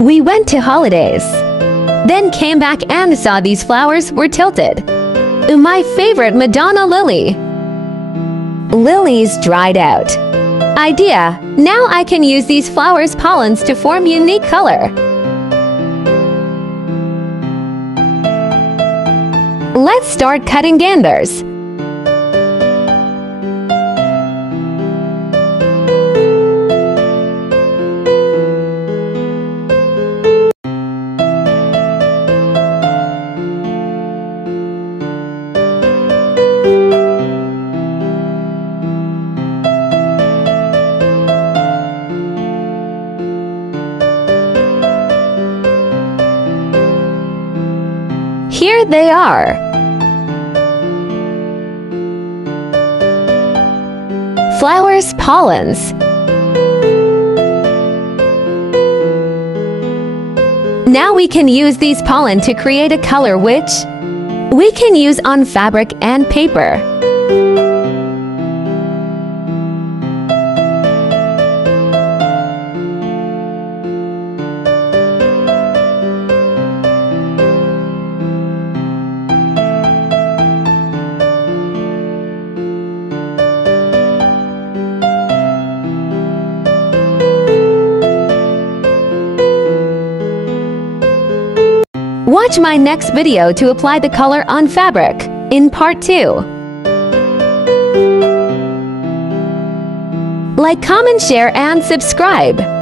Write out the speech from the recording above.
We went to holidays. Then came back and saw these flowers were tilted. My favorite Madonna lily. Lilies dried out. Idea. Now I can use these flowers' pollens to form unique color. Let's start cutting ganders. Here they are. Flowers' pollens. Now we can use these pollen to create a color which we can use on fabric and paper. Watch my next video to apply the color on fabric in part 2. Like, comment, share, and subscribe.